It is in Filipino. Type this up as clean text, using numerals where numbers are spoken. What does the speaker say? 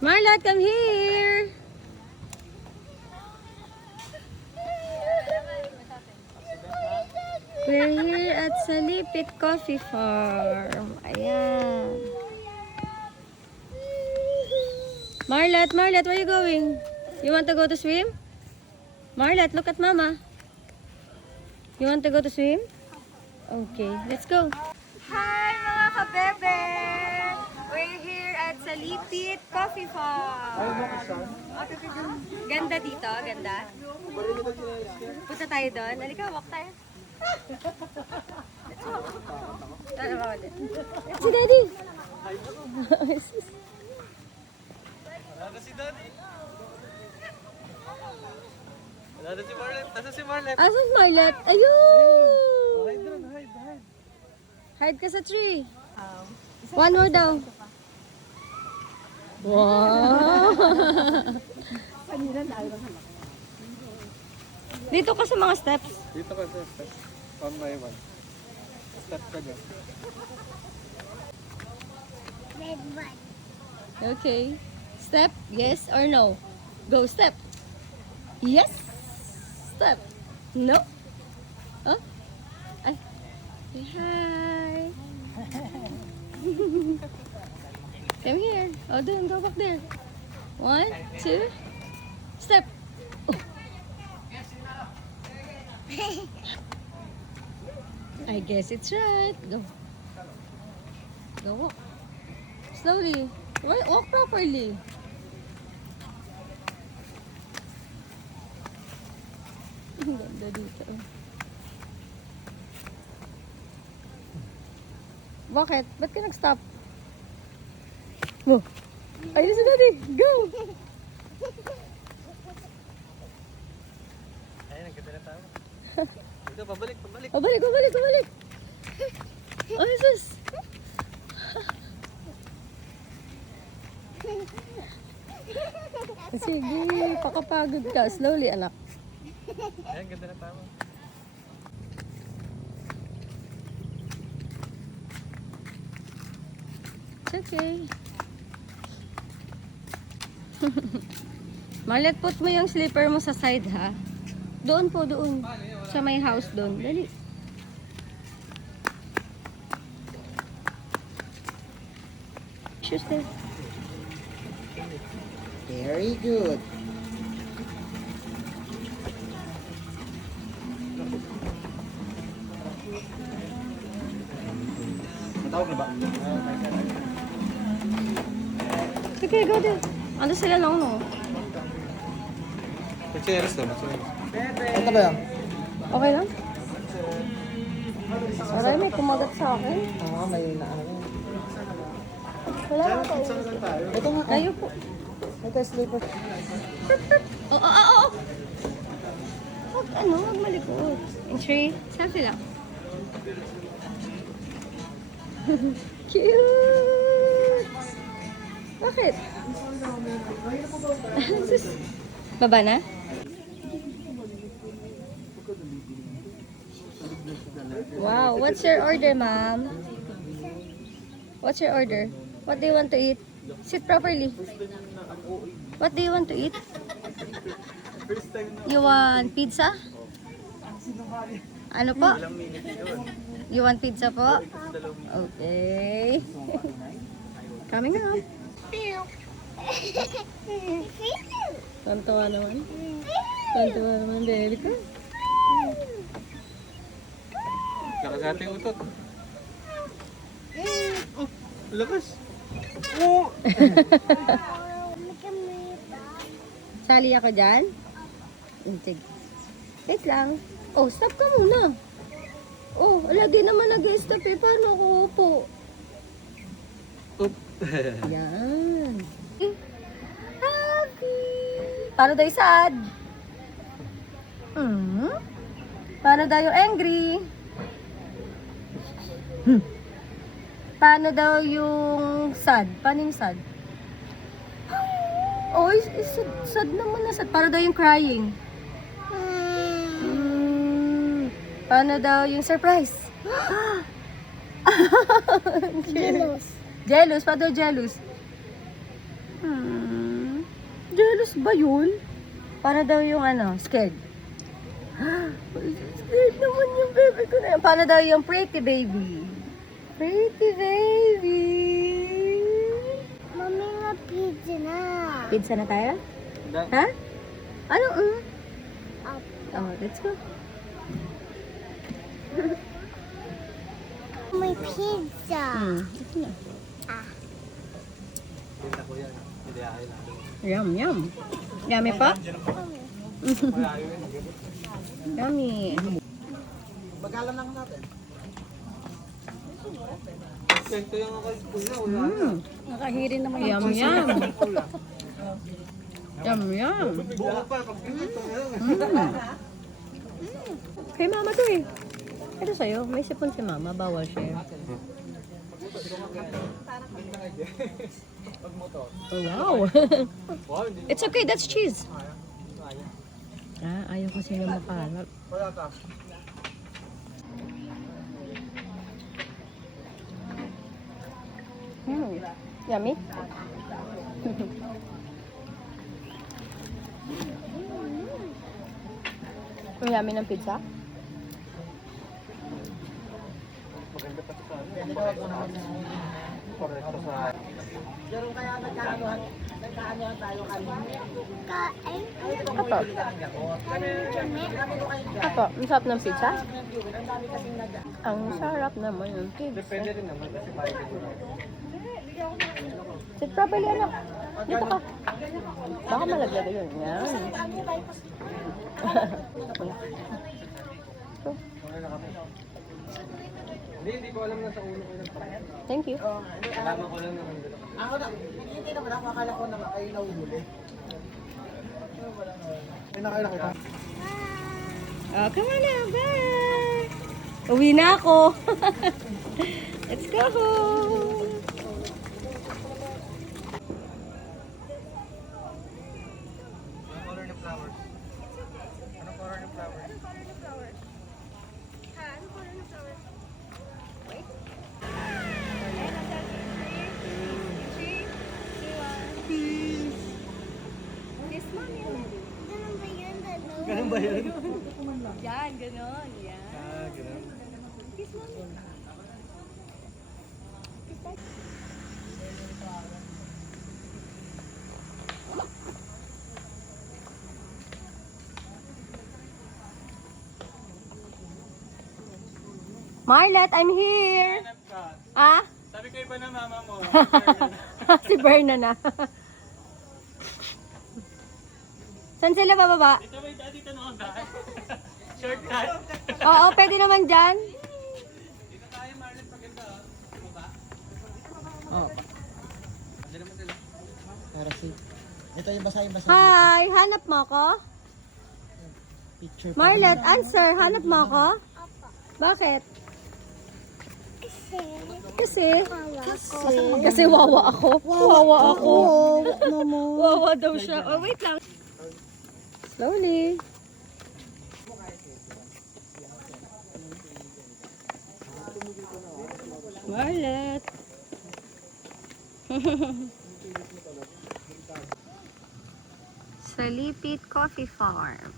Marla, come here. We're here at Salipit Coffee Farm. Ayan. Marlet, where are you going? You want to go to swim? Marlet, look at mama. You want to go to swim? Okay, let's go. Hi mga kabebe! We're here at Salipit Coffee Farm. Ganda dito, ganda. Punta tayo doon. Halika, walk tayo. Let's walk. Let's see daddy. Wala si Daddy. Wala si Marlet. Asa si Marlet? Asan Marlet? Ayun! Hide doon, hide. Hide ka sa tree. One more daw. Wow! Dito ka sa mga steps. Dito ka sa step. One by one. Step ka dyan. Okay. Step, yes or no? Go, step. Yes. Step. No. Oh. Ay. Say hi. Come here. Oh, doon. Go back there. 1, 2. Step. Oh. I guess it's right. Go. Go walk. Slowly. Walk properly. Ang ganda dito. Bakit? Ba't ka nag-stop? Oh. Ayun si daddy. Go! Ayun, nagkita na tayo. Dito, pabalik. Pabalik. Oh, Jesus! Sige, pakapagod ka. Slowly, anak. Ayun, ganda na tayo. It's okay. Marlet, put mo yung slipper mo sa side, ha? Doon po, doon. Sa may house doon. Dali. Shoes there. Very good. Matawag na ba? Sige, go there. Ano sila lang, no? Cheers daw. Ito ba yan? Okay lang? Aray, may kumagat sa akin. Oo, may naano. Wala lang kayo. Ito nga. Kayo po. Ito slipper. Oo. Huwag malikot. In 3, selfie lang. Cute! Bakit? Baba na? Wow, what's your order, ma'am? What's your order? What do you want to eat? Sit properly. What do you want to eat? You want pizza? Ano po? You want pizza po? Okay. Coming up. Tantawa naman. Tantawa naman, baby ko. Nakagati yung utot. Oh, lakas. Oh! Sali ako dyan? Sige. Wait lang. Oh, stop ka muna. Oh, lagi naman nag-stop eh. Paano ako upo? Oop. Yan. Happy. Paano daw yung sad? Paano daw yung angry? Paano daw yung sad? Paano yung sad? Oh, sad naman na sad. Paano daw yung crying? Paano daw yung surprise? Jealous. Jealous? Paano daw jealous? Serious ba yun? Para daw yung ano, scared. Scared naman yung baby ko na yan. Paano daw yung pretty baby? Pretty baby. Mami, nga pizza na. Pizza na tayo? Ha? Ano? Up. Oh, let's go. May pizza. Ito na. Pinta ko yan. Hindi ayaw na. Yum, yum. Yummy pa? Yummy. Magalan lang natin. Ito yung ako kuya. Wala. Nakahirin naman yung yum, yum. Yum, yum. Buka pa. Pag pinto mo lang. Kay mama to eh. Ito sa'yo, may sipon si mama, bawal share. Oh, wow. It's okay, that's cheese. Ayaw kasi na makalat. Wala ka. Yummy? Ang yummy ng pizza? Maganda pa sa Correcto sa... Pero kaya nagkaanuhan tayo kanina. Kain. Apo. Apo, ang sarap ng pizza? Ang sarap naman ng pizza. Depende rin naman kasi bahay ko. Sit properly, anak. Dito ka. Baka malaglag yun. Yan. Hindi ko alam na sa ulo ko yung pala. Thank you. Alam ko lang naman dito. Ako na, hindi naman ako. Akala ko naman kayo nahuhuli. May nakaila kita. Oh, come on now, bye! Uwi na ako. Let's go home. Anong color ng flowers? Anong color ng flowers? Ganun ba yun? Yan, ganon. Yan. Ah, ganun. Marlet, I'm here. Ah? Sabi ko iba na mama mo. Si Berna na. Saan sila bababa? Dito may dito na daan. Shortcut. Oo, pwede naman dyan. Dito tayo Marlon paganda. Buka. Oh, Hindi naman sila. para si... Ito yung basa. Hi, hanap mo ako? Picture. Marlet, answer, hanap mo ako? Bakit? Kasi. Kasi wawa ako. Wawa ako. Wawa daw siya. Oh, wait lang. Slowly. Marlet. Salipit Coffee Farm.